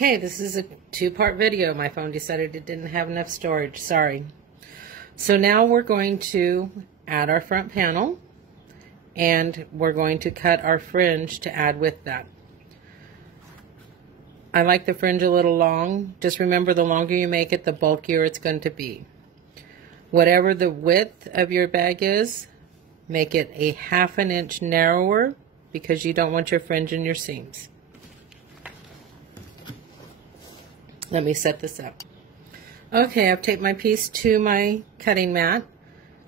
Okay, this is a two-part video. My phone decided it didn't have enough storage. Sorry. So now we're going to add our front panel, and we're going to cut our fringe to add with that. I like the fringe a little long. Just remember, the longer you make it, the bulkier it's going to be. Whatever the width of your bag is, make it a 1/2 inch narrower because you don't want your fringe in your seams. Let me set this up. Okay, I've taped my piece to my cutting mat.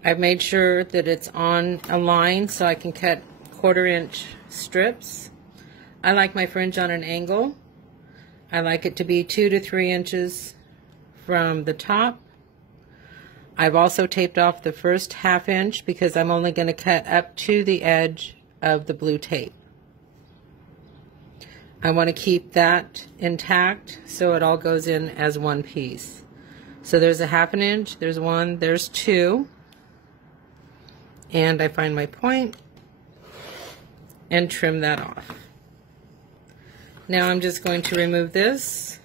I've made sure that it's on a line so I can cut 1/4 inch strips. I like my fringe on an angle. I like it to be 2 to 3 inches from the top. I've also taped off the first 1/2 inch because I'm only going to cut up to the edge of the blue tape. I want to keep that intact so it all goes in as one piece. So there's a 1/2 inch, there's 1, there's 2, and I find my point and trim that off. Now I'm just going to remove this,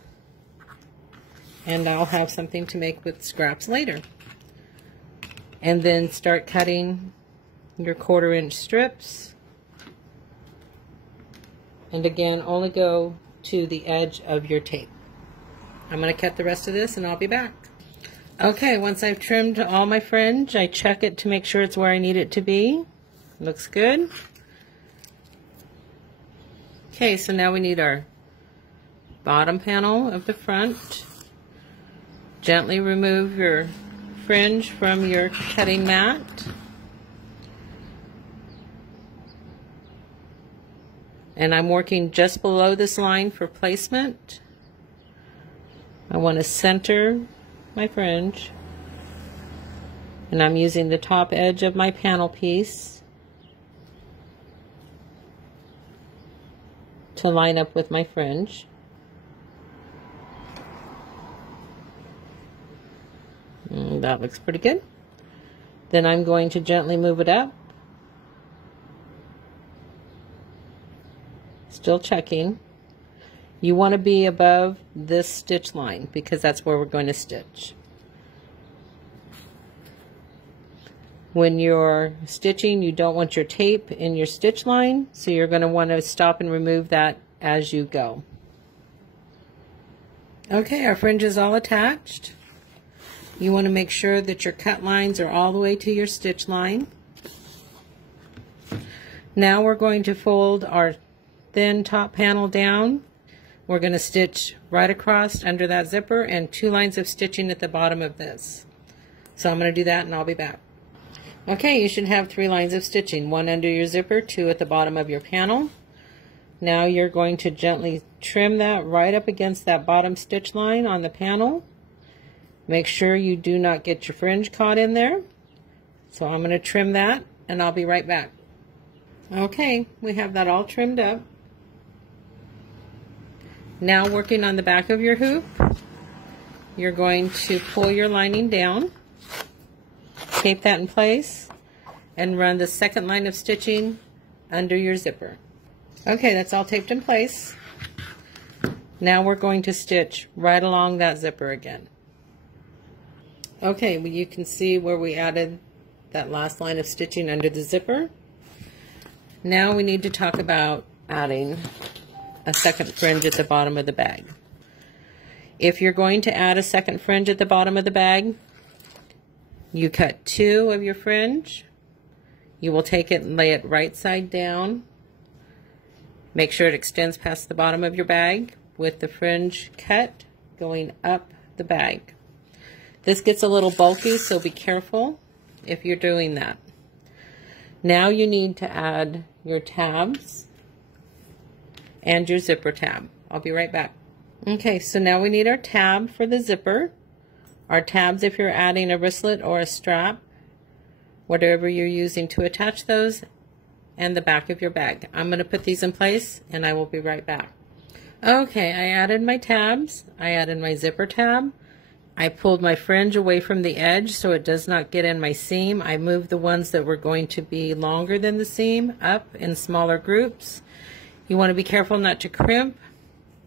and I'll have something to make with scraps later. And then start cutting your 1/4 inch strips. And again, only go to the edge of your tape. I'm going to cut the rest of this and I'll be back. Okay, once I've trimmed all my fringe, I check it to make sure it's where I need it to be. Looks good. Okay, so now we need our bottom panel of the front. Gently remove your fringe from your cutting mat. And I'm working just below this line for placement. I want to center my fringe, and I'm using the top edge of my panel piece to line up with my fringe. That looks pretty good. Then I'm going to gently move it up. Still checking. You want to be above this stitch line because that's where we're going to stitch. When you're stitching, you don't want your tape in your stitch line, so you're going to want to stop and remove that as you go. Okay, our fringe is all attached. You want to make sure that your cut lines are all the way to your stitch line. Now we're going to fold our thin top panel down. We're going to stitch right across under that zipper and 2 lines of stitching at the bottom of this. So I'm going to do that and I'll be back. Okay, you should have 3 lines of stitching, 1 under your zipper, 2 at the bottom of your panel. Now you're going to gently trim that right up against that bottom stitch line on the panel. Make sure you do not get your fringe caught in there. So I'm going to trim that and I'll be right back. Okay, we have that all trimmed up. Now working on the back of your hoop, you're going to pull your lining down, tape that in place, and run the second line of stitching under your zipper. Okay, that's all taped in place. Now we're going to stitch right along that zipper again. Okay, well, you can see where we added that last line of stitching under the zipper. Now we need to talk about adding a second fringe at the bottom of the bag. If you're going to add a second fringe at the bottom of the bag, you cut 2 of your fringe. You will take it and lay it right side down. Make sure it extends past the bottom of your bag with the fringe cut going up the bag. This gets a little bulky, so be careful if you're doing that. Now you need to add your tabs and your zipper tab. I'll be right back. Okay, so now we need our tab for the zipper, our tabs if you're adding a wristlet or a strap, whatever you're using to attach those, and the back of your bag. I'm going to put these in place and I will be right back. Okay, I added my tabs, I added my zipper tab, I pulled my fringe away from the edge so it does not get in my seam. I moved the ones that were going to be longer than the seam up in smaller groups. You want to be careful not to crimp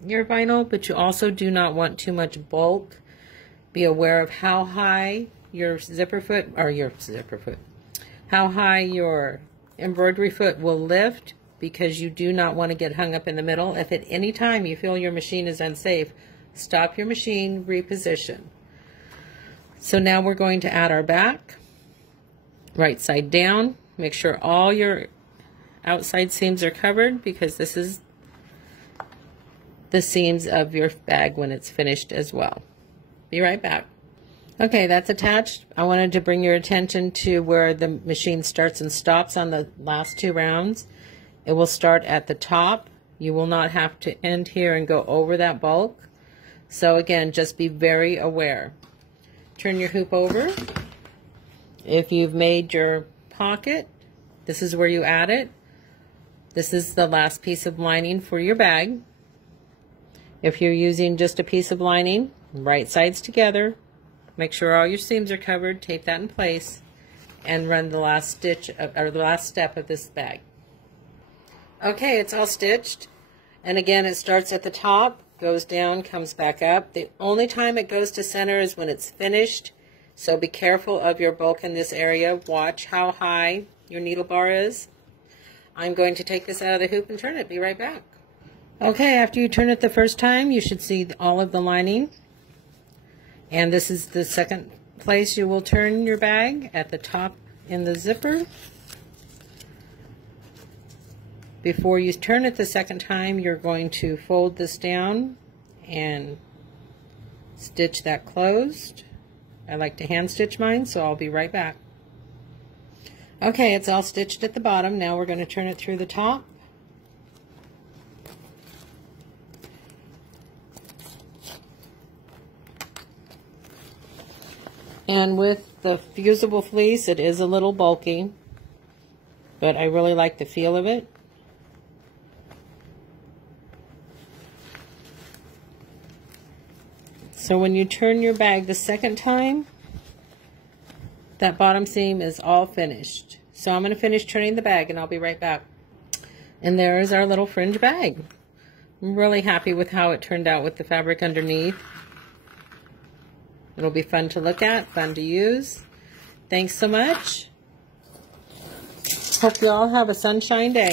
your vinyl, but you also do not want too much bulk. Be aware of how high your zipper foot, how high your embroidery foot will lift, because you do not want to get hung up in the middle. If at any time you feel your machine is unsafe, stop your machine, reposition. So now we're going to add our back, right side down. Make sure all your outside seams are covered, because this is the seams of your bag when it's finished as well. Be right back. Okay, that's attached. I wanted to bring your attention to where the machine starts and stops on the last 2 rounds. It will start at the top. You will not have to end here and go over that bulk. So again, just be very aware. Turn your hoop over. If you've made your pocket, this is where you add it. This is the last piece of lining for your bag. If you're using just a piece of lining, right sides together. Make sure all your seams are covered, tape that in place, and run the last stitch or the last step of this bag. Okay, it's all stitched, and again it starts at the top, goes down, comes back up. The only time it goes to center is when it's finished, so be careful of your bulk in this area. Watch how high your needle bar is. I'm going to take this out of the hoop and turn it. Be right back. Okay, after you turn it the first time, you should see all of the lining. And this is the second place you will turn your bag, at the top in the zipper. Before you turn it the second time, you're going to fold this down and stitch that closed. I like to hand stitch mine, so I'll be right back. Okay, it's all stitched at the bottom. Now we're going to turn it through the top. And with the fusible fleece, it is a little bulky, but I really like the feel of it. So when you turn your bag the second time, that bottom seam is all finished. So I'm going to finish turning the bag and I'll be right back. And there is our little fringe bag. I'm really happy with how it turned out with the fabric underneath. It'll be fun to look at, fun to use. Thanks so much. Hope you all have a sunshine day.